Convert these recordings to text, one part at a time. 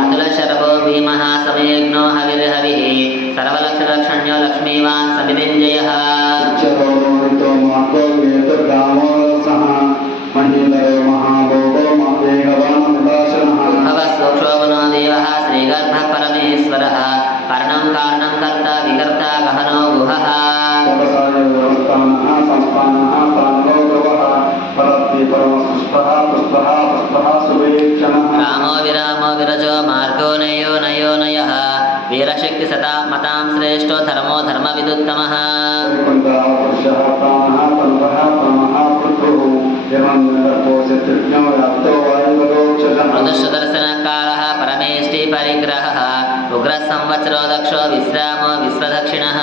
अखिलशरभो भीमः समयज्ञो हविर्हविः सर्वलक्षलक्षण्यो लक्ष्मीवान् समितिञ्जयः भवसूक्षोभनो देवः श्रीगर्भः परमेश्वरः कर्णं कारणं कर्ता विकर्ता गहनो गुहः संस्थानः रजो मार्गो नयो नयो नयः वीरशक्ति सता मतां श्रेष्ठो धर्मो धर्मविदुत्तमः मनुष्यदर्शनकालः परमेष्टि परिग्रहः उग्रसंवत्सरो दक्षो विश्रामो विश्वदक्षिणः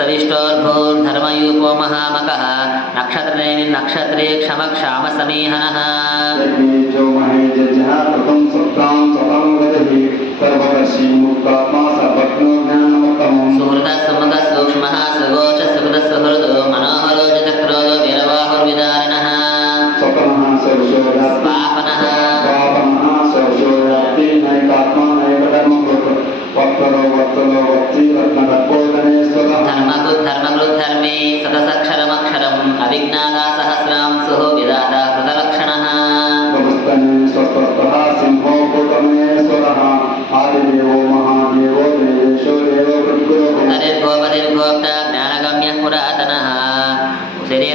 అనిర్విన్న సవిష్టోర్భూర్ధర్మయూపో మహామకः నక్షత్రనేమి నక్షత్రే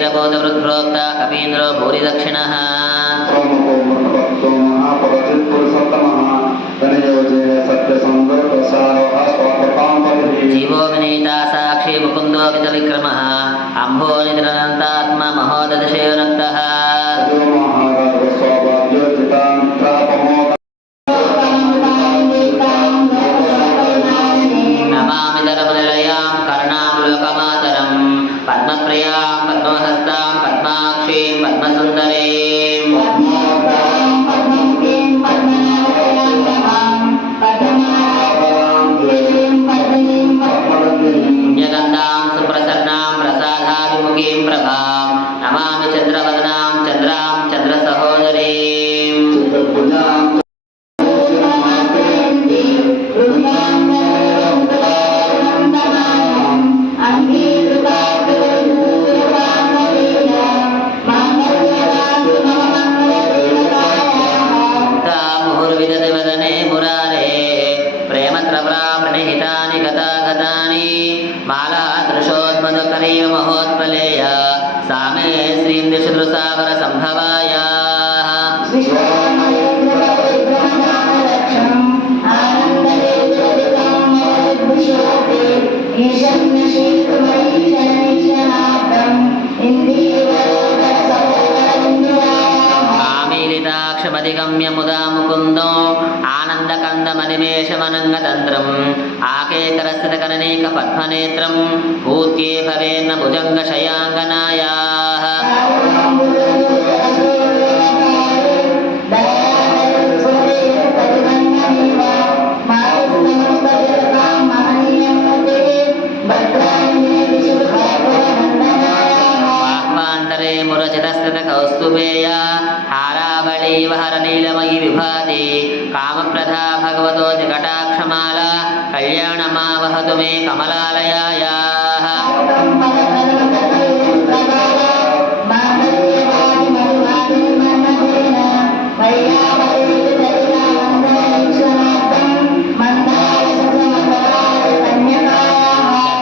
वीरबोधवृद्भोक्ता कवीन्द्रो भूरिदक्षिणः जीवो विनीता साक्षी मुकुन्दो वितविक्रमः अम्भो निरनन्तात्मा महोदशयोनक्तः ముహుర్విదతి వదనే మురారే ప్రేమత్రప్రా ముదా ముకుందో ఆనందకందమనిమేషమనంగతంత్రం. ఆకేకరస్థితకరణీక పద్మనేత్రం భూత్యే భవేన్న భుజంగ శయాంగనాయా శ్రీవహరనీలమయి విభాతి. కామప్రధా భగవతో కటాక్షమాల కళ్యాణమావహతు మే కమలాలయాయా.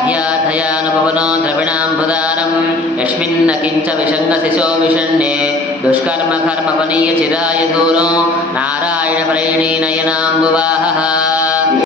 దధ్యాధయానుపవనో యస్మిన్న కించ విషంగ శిశో విషణ్ణే దుష్కర్మ కర్మ పనీయ చిరాయ దూరం నారాయణ ప్రైణీ నయనాంబువాహ